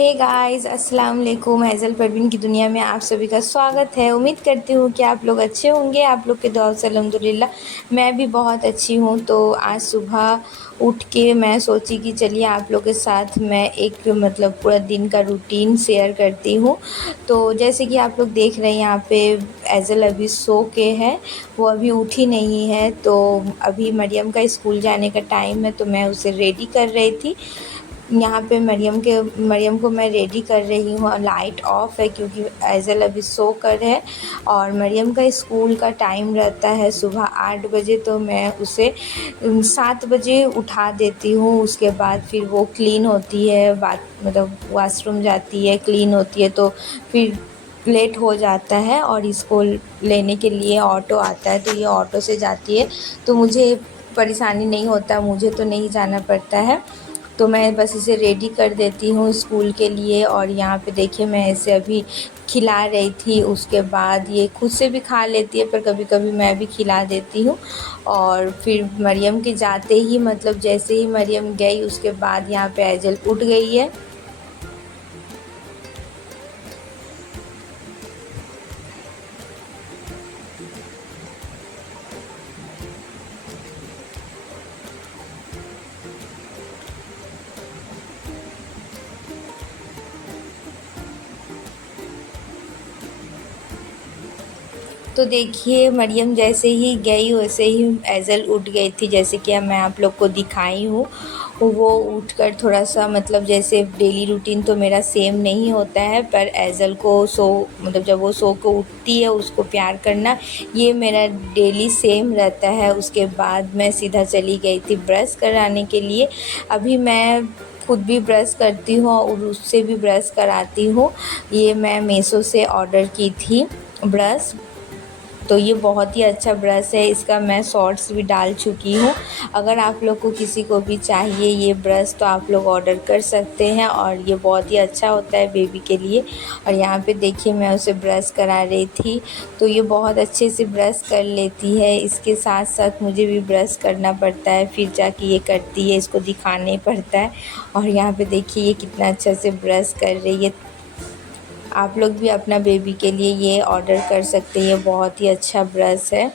Hey guys, अस्सलाम वालेकुम। Hassle Parveen की दुनिया में आप सभी का स्वागत है। उम्मीद करती हूँ कि आप लोग अच्छे होंगे। आप लोग के दुआ से अल्हम्दुलिल्लाह मैं भी बहुत अच्छी हूँ। तो आज सुबह उठ के मैं सोची कि चलिए आप लोग के साथ मैं एक पूरा दिन का रूटीन शेयर करती हूँ। तो जैसे कि आप लोग देख रहे हैं यहाँ पे हैज़ल अभी सो के है, वो अभी उठी नहीं है। तो अभी मरियम का स्कूल जाने का टाइम है, तो मैं उसे रेडी कर रही थी। यहाँ पे मरियम को मैं रेडी कर रही हूँ। लाइट ऑफ है क्योंकि ऐज़ल अभी सो कर है और मरियम का स्कूल का टाइम रहता है सुबह 8 बजे। तो मैं उसे 7 बजे उठा देती हूँ। उसके बाद फिर वो क्लीन होती है, वॉशरूम जाती है, क्लीन होती है, तो फिर लेट हो जाता है और इसको लेने के लिए ऑटो आता है। तो ये ऑटो से जाती है, तो मुझे परेशानी नहीं होता, मुझे तो नहीं जाना पड़ता है। तो मैं बस इसे रेडी कर देती हूँ स्कूल के लिए। और यहाँ पे देखिए मैं इसे अभी खिला रही थी। उसके बाद ये खुद से भी खा लेती है, पर कभी कभी मैं भी खिला देती हूँ। और फिर मरियम के जाते ही जैसे ही मरियम गई उसके बाद यहाँ पे ऐज़ल उठ गई है। तो देखिए मरियम जैसे ही गई वैसे ही ऐज़ल उठ गई थी। जैसे कि अब मैं आप लोग को दिखाई हूँ, वो उठकर थोड़ा-सा जैसे डेली रूटीन तो मेरा सेम नहीं होता है, पर ऐज़ल को जब वो सो के उठती है उसको प्यार करना, ये मेरा डेली सेम रहता है। उसके बाद मैं सीधा चली गई थी ब्रश कराने के लिए। अभी मैं खुद भी ब्रश करती हूँ और उससे भी ब्रश कराती हूँ। ये मैं मीशो से ऑर्डर की थी ब्रश। तो ये बहुत ही अच्छा ब्रश है, इसका मैं शॉर्ट्स भी डाल चुकी हूँ। अगर आप लोग को किसी को भी चाहिए ये ब्रश तो आप लोग ऑर्डर कर सकते हैं और ये बहुत ही अच्छा होता है बेबी के लिए। और यहाँ पे देखिए मैं उसे ब्रश करा रही थी, तो ये बहुत अच्छे से ब्रश कर लेती है। इसके साथ साथ मुझे भी ब्रश करना पड़ता है, फिर जाके ये करती है, इसको दिखाना ही पड़ता है। और यहाँ पे देखिए ये कितना अच्छा से ब्रश कर रही है। आप लोग भी अपना बेबी के लिए ये ऑर्डर कर सकते हैं, ये बहुत ही अच्छा ब्रश है।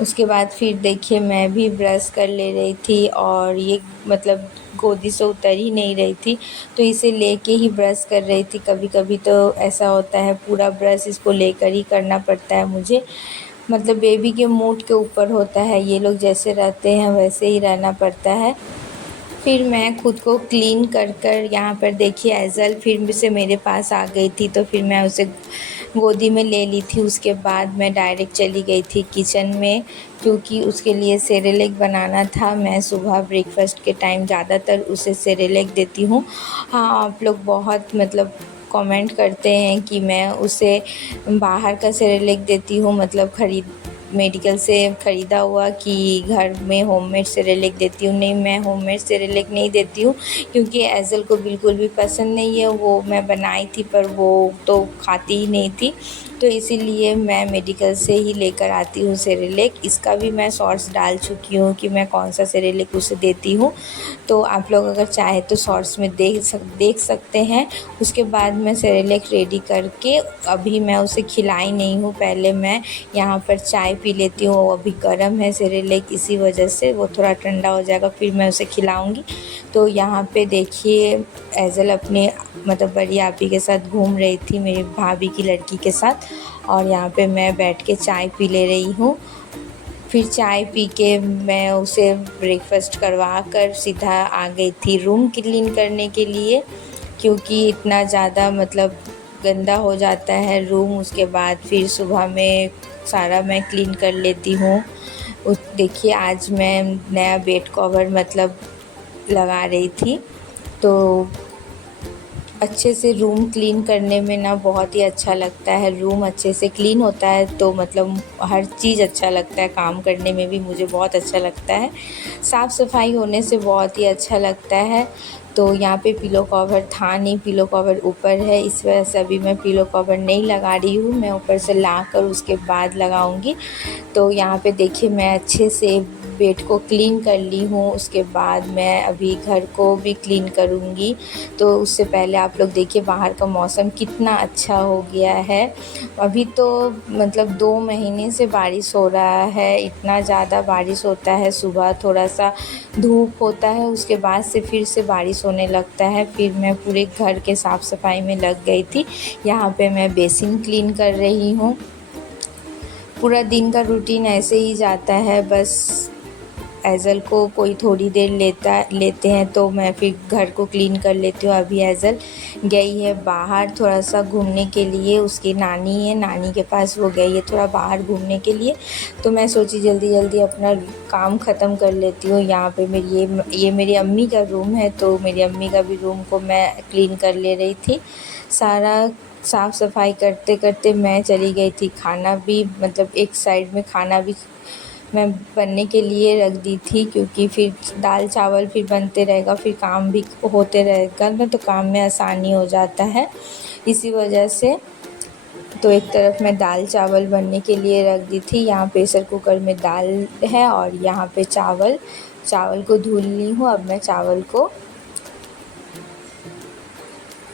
उसके बाद फिर देखिए मैं भी ब्रश कर ले रही थी और ये गोदी से उतर ही नहीं रही थी, तो इसे लेके ही ब्रश कर रही थी। कभी कभी तो ऐसा होता है पूरा ब्रश इसको लेकर ही करना पड़ता है मुझे। बेबी के मूड के ऊपर होता है, ये लोग जैसे रहते हैं वैसे ही रहना पड़ता है। फिर मैं खुद को क्लीन कर यहाँ पर देखिए ऐज़ल फिर से मेरे पास आ गई थी, तो फिर मैं उसे गोदी में ले ली थी। उसके बाद मैं डायरेक्ट चली गई थी किचन में, क्योंकि उसके लिए सेरेलैक बनाना था। मैं सुबह ब्रेकफ़ास्ट के टाइम ज़्यादातर उसे सेरेलैक देती हूँ। हाँ, आप लोग बहुत कमेंट करते हैं कि मैं उसे बाहर का सेरेलैक देती हूँ, मेडिकल से ख़रीदा हुआ, कि घर में होममेड सेरेलैक देती हूँ। नहीं, मैं होममेड सेरेलैक नहीं देती हूँ, क्योंकि ऐज़ल को बिल्कुल भी पसंद नहीं है। वो मैं बनाई थी पर वो तो खाती ही नहीं थी, तो इसीलिए मैं मेडिकल से ही लेकर आती हूँ सेरेलैक। इसका भी मैं शॉर्ट्स डाल चुकी हूँ कि मैं कौन सा सेरेलैक उसे देती हूँ, तो आप लोग अगर चाहे तो शॉर्ट्स में देख सकते हैं। उसके बाद मैं सेरेलैक रेडी करके अभी मैं उसे खिलाई नहीं हूँ। पहले मैं यहाँ पर चाय पी लेती हूँ। अभी गर्म है सेरेलैक, इसी वजह से वो थोड़ा ठंडा हो जाएगा फिर मैं उसे खिलाऊँगी। तो यहाँ पे देखिए ऐज़ल अपने बड़ी आपी के साथ घूम रही थी, मेरी भाभी की लड़की के साथ, और यहाँ पे मैं बैठ के चाय पी ले रही हूँ। फिर चाय पी के मैं उसे ब्रेकफ़ास्ट करवा कर सीधा आ गई थी रूम क्लीन करने के लिए, क्योंकि इतना ज़्यादा गंदा हो जाता है रूम। उसके बाद फिर सुबह में सारा मैं क्लीन कर लेती हूँ। देखिए आज मैं नया बेड कवर लगा रही थी, तो अच्छे से रूम क्लीन करने में ना बहुत ही अच्छा लगता है। रूम अच्छे से क्लीन होता है तो हर चीज़ अच्छा लगता है, काम करने में भी मुझे बहुत अच्छा लगता है। साफ़ सफाई होने से बहुत ही अच्छा लगता है। तो यहाँ पे पिलो कवर था नहीं, पिलो कवर ऊपर है, इस वजह से अभी मैं पिलो कवर नहीं लगा रही हूँ। मैं ऊपर से ला कर उसके बाद लगाऊँगी। तो यहाँ पे देखिए मैं अच्छे से बेड को क्लीन कर ली हूँ। उसके बाद मैं अभी घर को भी क्लीन करूँगी। तो उससे पहले आप लोग देखिए बाहर का मौसम कितना अच्छा हो गया है। अभी तो मतलब 2 महीने से बारिश हो रहा है, इतना ज़्यादा बारिश होता है। सुबह थोड़ा-सा धूप होता है, उसके बाद से फिर से बारिश होने लगता है। फिर मैं पूरे घर के साफ़-सफ़ाई में लग गई थी। यहाँ पे मैं बेसिन क्लीन कर रही हूँ। पूरा दिन का रूटीन ऐसे ही जाता है, बस ऐज़ल को कोई थोड़ी देर लेते हैं तो मैं फिर घर को क्लीन कर लेती हूँ। अभी ऐज़ल गई है बाहर थोड़ा-सा घूमने के लिए, उसकी नानी है, नानी के पास वो गई है थोड़ा बाहर घूमने के लिए। तो मैं सोची जल्दी-जल्दी अपना काम ख़त्म कर लेती हूँ। यहाँ पे ये मेरी अम्मी का रूम है, तो मेरी अम्मी का भी रूम को मैं क्लीन कर ले रही थी। सारा साफ़-सफ़ाई करते-करते मैं चली गई थी। खाना भी मतलब एक साइड में खाना भी मैं बनने के लिए रख दी थी, क्योंकि फिर दाल चावल फिर बनते रहेगा, फिर काम भी होते रहेगा ना, तो काम में आसानी हो जाता है। इसी वजह से तो एक तरफ मैं दाल चावल बनने के लिए रख दी थी। यहाँ प्रेशर कुकर में दाल है और यहाँ पे चावल को धुल ली हूँ। अब मैं चावल को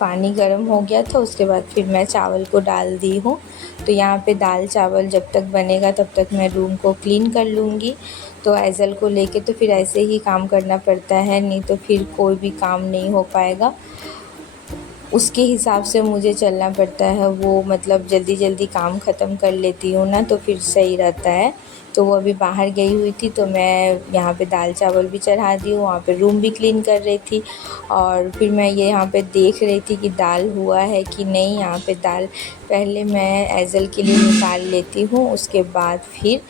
पानी गर्म हो गया था, उसके बाद फिर मैं चावल को डाल दी हूँ। तो यहाँ पे दाल चावल जब तक बनेगा तब तक मैं रूम को क्लीन कर लूँगी। तो ऐज़ल को लेके तो फिर ऐसे ही काम करना पड़ता है, नहीं तो फिर कोई भी काम नहीं हो पाएगा। उसके हिसाब से मुझे चलना पड़ता है। वो मतलब जल्दी-जल्दी काम ख़त्म कर लेती हूँ ना, तो फिर सही रहता है। तो वो अभी बाहर गई हुई थी, तो मैं यहाँ पे दाल चावल भी चढ़ा दी हूँ, वहाँ पे रूम भी क्लीन कर रही थी। और फिर मैं ये यहाँ पे देख रही थी कि दाल हुआ है कि नहीं। यहाँ पे दाल पहले मैं ऐज़ल के लिए निकाल लेती हूँ, उसके बाद फिर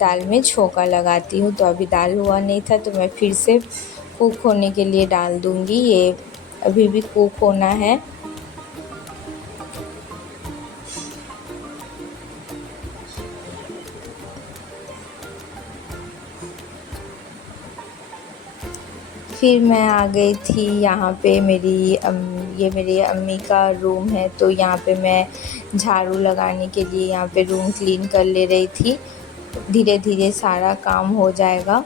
दाल में छोंका लगाती हूँ। तो अभी दाल हुआ नहीं था, तो मैं फिर से कुक होने के लिए डाल दूँगी। ये अभी भी कुक होना है। फिर मैं आ गई थी यहाँ पे ये मेरी अम्मी का रूम है, तो यहाँ पे मैं झाड़ू लगाने के लिए यहाँ पे रूम क्लीन कर ले रही थी। धीरे-धीरे सारा काम हो जाएगा।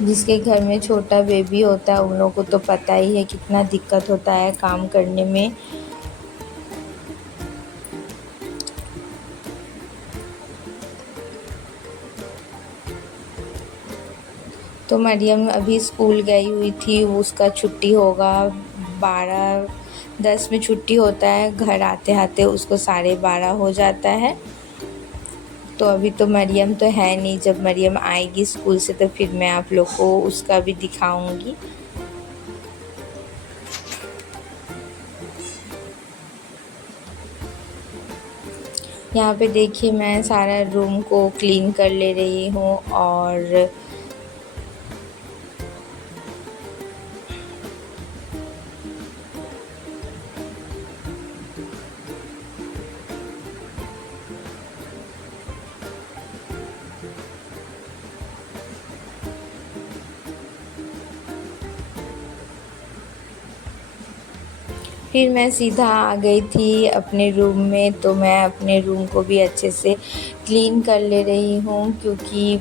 जिसके घर में छोटा बेबी होता है उन लोगों को तो पता ही है कितना दिक्कत होता है काम करने में। तो मरियम अभी स्कूल गई हुई थी, उसका छुट्टी होगा 12:10 में छुट्टी होता है। घर आते-आते उसको 12:30 हो जाता है। तो अभी तो मरियम तो है नहीं, जब मरियम आएगी स्कूल से तो फिर मैं आप लोग को उसका भी दिखाऊंगी। यहाँ पे देखिए मैं सारा रूम को क्लीन कर ले रही हूँ। और फिर मैं सीधा आ गई थी अपने रूम में। तो मैं अपने रूम को भी अच्छे से क्लीन कर ले रही हूँ, क्योंकि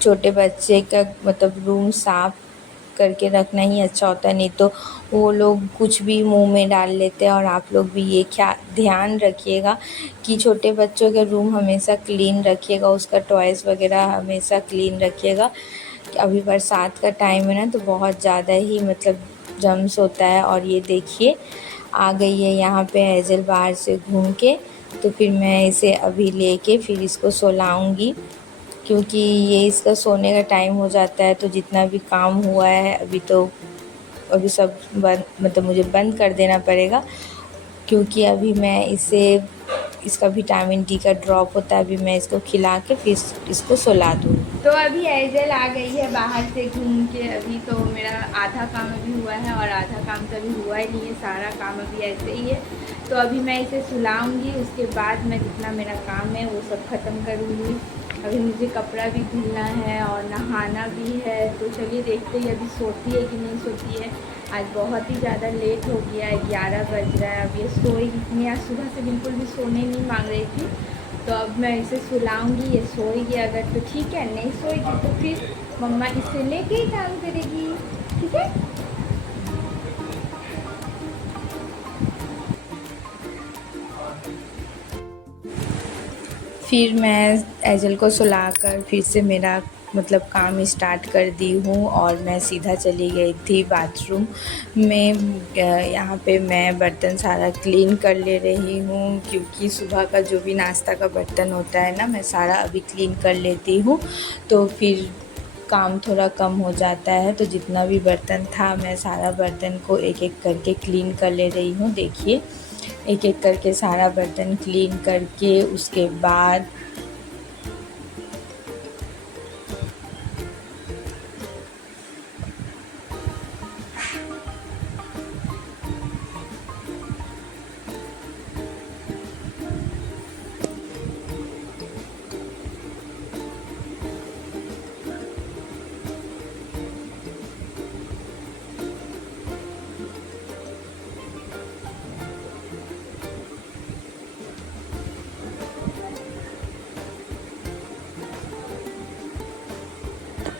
छोटे बच्चे का मतलब रूम साफ़ करके रखना ही अच्छा होता है, नहीं तो वो लोग कुछ भी मुंह में डाल लेते हैं। और आप लोग भी ये ध्यान रखिएगा कि छोटे बच्चों का रूम हमेशा क्लीन रखिएगा, उसका टॉयज़ वगैरह हमेशा क्लीन रखिएगा। अभी बरसात का टाइम है ना, तो बहुत ज़्यादा ही मतलब जम्स होता है। और ये देखिए आ गई है यहाँ पे ऐज़ल बाहर से घूम के। तो फिर मैं इसे अभी लेके फिर इसको सुलाऊंगी, क्योंकि ये इसका सोने का टाइम हो जाता है। तो जितना भी काम हुआ है अभी सब बंद, मतलब मुझे बंद कर देना पड़ेगा, क्योंकि अभी मैं इसका विटामिन डी का ड्रॉप होता है। अभी मैं इसको खिला के फिर इसको सुला दूँ। तो अभी ऐज़ल आ गई है बाहर से घूम के। अभी तो मेरा आधा काम अभी हुआ है और आधा काम तो अभी हुआ ही नहीं है, सारा काम अभी ऐसे ही है। तो अभी मैं इसे सुलाऊंगी, उसके बाद मैं जितना मेरा काम है वो सब ख़त्म करूँगी। अभी मुझे कपड़ा भी धुलना है और नहाना भी है। तो चलिए देखते हैं अभी सोती है कि नहीं सोती है। आज बहुत ही ज़्यादा लेट हो गया है, 11 बज रहा है। अब ये सोएगी नहीं, आज सुबह से बिल्कुल भी सोने नहीं मांग रही थी। तो अब मैं इसे सुलाऊंगी, ये सोएगी अगर तो ठीक है, नहीं सोएगी तो फिर मम्मा इसे लेके ही काम करेगी। ठीक है। फिर मैं एजल को सुलाकर फिर से मेरा मतलब काम स्टार्ट कर दी हूँ और मैं सीधा चली गई थी बाथरूम में। यहाँ पे मैं बर्तन सारा क्लीन कर ले रही हूँ, क्योंकि सुबह का जो भी नाश्ता का बर्तन होता है ना, मैं सारा अभी क्लीन कर लेती हूँ, तो फिर काम थोड़ा कम हो जाता है। तो जितना भी बर्तन था मैं सारा बर्तन को एक एक करके क्लीन कर ले रही हूँ। देखिए, एक एक करके सारा बर्तन क्लीन करके उसके बाद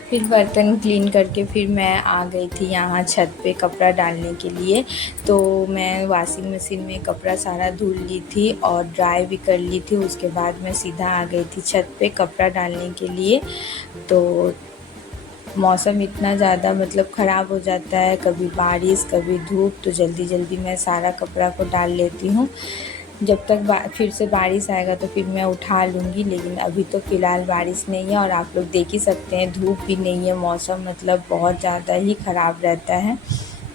फिर बर्तन क्लीन करके फिर मैं आ गई थी यहाँ छत पे कपड़ा डालने के लिए। तो मैं वॉशिंग मशीन में कपड़ा सारा धुल ली थी और ड्राई भी कर ली थी। उसके बाद मैं सीधा आ गई थी छत पे कपड़ा डालने के लिए। तो मौसम इतना ज़्यादा मतलब ख़राब हो जाता है, कभी बारिश कभी धूप, तो जल्दी जल्दी मैं सारा कपड़ा को डाल लेती हूँ। जब तक फिर से बारिश आएगा तो फिर मैं उठा लूँगी, लेकिन अभी तो फ़िलहाल बारिश नहीं है और आप लोग देख ही सकते हैं धूप भी नहीं है, मौसम मतलब बहुत ज़्यादा ही ख़राब रहता है।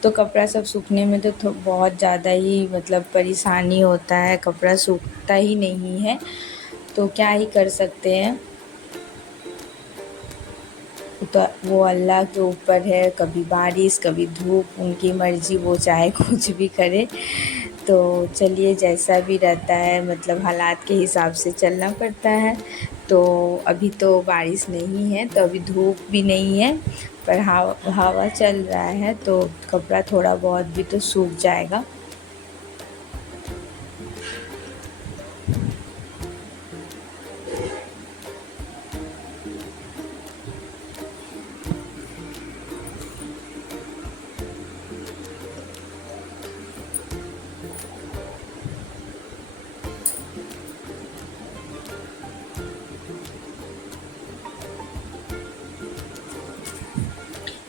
तो कपड़ा सब सूखने में तो बहुत ज़्यादा ही मतलब परेशानी होता है, कपड़ा सूखता ही नहीं है, तो क्या ही कर सकते हैं। तो वो अल्लाह के ऊपर है, कभी बारिश कभी धूप, उनकी मर्ज़ी, वो चाहे कुछ भी करे। तो चलिए, जैसा भी रहता है मतलब हालात के हिसाब से चलना पड़ता है। तो अभी तो बारिश नहीं है, तो अभी धूप भी नहीं है, पर हवा चल रहा है, तो कपड़ा थोड़ा बहुत भी तो सूख जाएगा।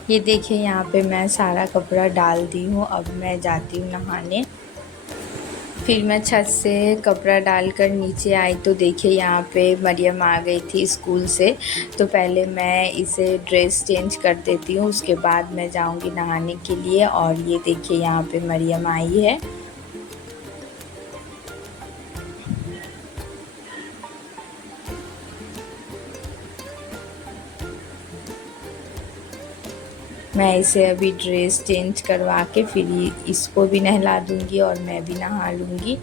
ये देखिए, यहाँ पे मैं सारा कपड़ा डाल दी हूँ, अब मैं जाती हूँ नहाने। फिर मैं छत से कपड़ा डालकर नीचे आई तो देखिए यहाँ पे मरियम आ गई थी स्कूल से। तो पहले मैं इसे ड्रेस चेंज कर देती हूँ, उसके बाद मैं जाऊँगी नहाने के लिए। और ये देखिए यहाँ पे मरियम आई है। मैं इसे अभी ड्रेस चेंज करवा के फिर इसको भी नहला दूँगी और मैं भी नहा लूँगी।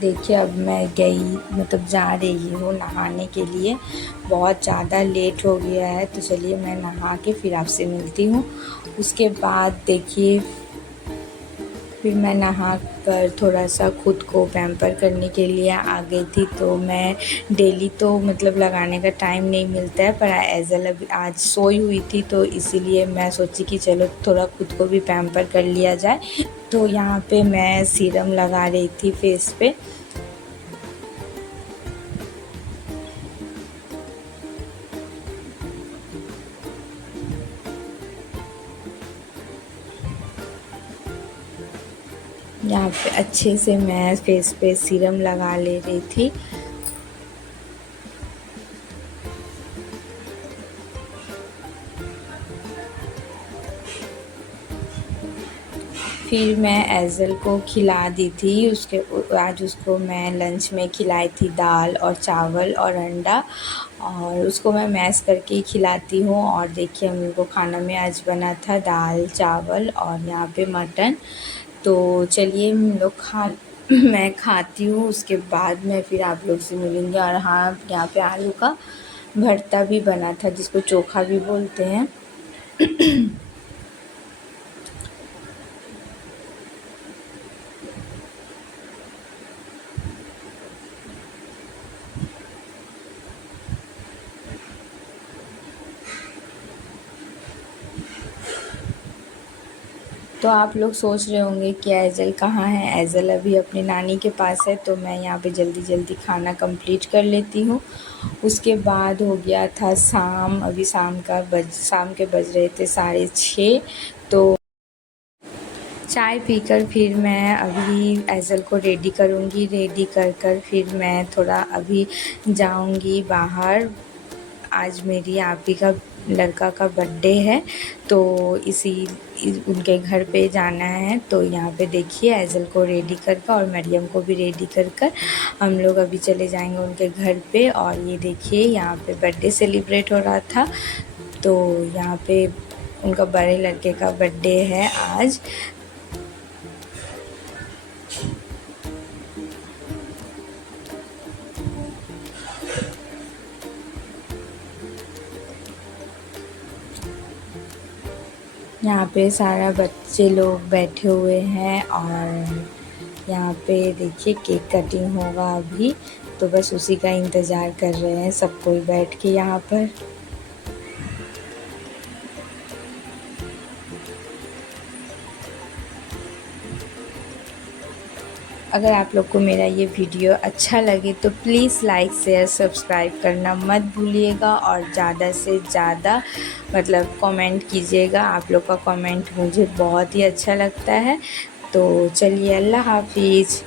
देखिए, अब मैं गई मतलब जा रही हूँ नहाने के लिए, बहुत ज़्यादा लेट हो गया है, तो चलिए मैं नहा के फिर आपसे मिलती हूँ। उसके बाद देखिए, फिर मैं नहा कर थोड़ा सा खुद को पैम्पर करने के लिए आ गई थी। तो मैं डेली तो मतलब लगाने का टाइम नहीं मिलता है, पर एज़ल अभी आज सोई हुई थी, तो इसीलिए मैं सोची कि चलो थोड़ा खुद को भी पैम्पर कर लिया जाए। तो यहाँ पे मैं सीरम लगा रही थी फेस पे। यहाँ पे अच्छे से मैं फेस पे सीरम लगा ले रही थी। फिर मैं एज़ल को खिला दी थी। आज उसको मैं लंच में खिलाई थी दाल और चावल और अंडा, और उसको मैं मैश करके ही खिलाती हूँ। और देखिए, हम लोग को खाना में आज बना था दाल चावल और यहाँ पे मटन। तो चलिए हम लोग मैं खाती हूँ, उसके बाद मैं फिर आप लोग से मिलूँगी। और हाँ, यहाँ पे आलू का भरता भी बना था, जिसको चोखा भी बोलते हैं। तो आप लोग सोच रहे होंगे कि ऐज़ल कहाँ है। ऐज़ल अभी अपनी नानी के पास है, तो मैं यहाँ पे जल्दी जल्दी खाना कंप्लीट कर लेती हूँ। उसके बाद हो गया था शाम, अभी शाम के बज रहे थे 6:30। तो चाय पीकर फिर मैं अभी ऐज़ल को रेडी करूँगी। रेडी कर कर फिर मैं थोड़ा अभी जाऊँगी बाहर। आज मेरी आपी का लड़का का बर्थडे है, तो उनके घर पे जाना है। तो यहाँ पे देखिए ऐज़ल को रेडी कर कर और मरियम को भी रेडी कर कर हम लोग अभी चले जाएंगे उनके घर पे। और ये देखिए यहाँ पे बर्थडे सेलिब्रेट हो रहा था, तो यहाँ पे उनका बड़े लड़के का बर्थडे है आज। यहाँ पे सारा बच्चे लोग बैठे हुए हैं और यहाँ पे देखिए केक कटिंग होगा अभी, तो बस उसी का इंतज़ार कर रहे हैं सब कोई बैठ के यहाँ पर। अगर आप लोग को मेरा ये वीडियो अच्छा लगे तो प्लीज़ लाइक शेयर सब्सक्राइब करना मत भूलिएगा। और ज़्यादा से ज़्यादा मतलब कमेंट कीजिएगा, आप लोग का कमेंट मुझे बहुत ही अच्छा लगता है। तो चलिए, अल्लाह हाफिज़।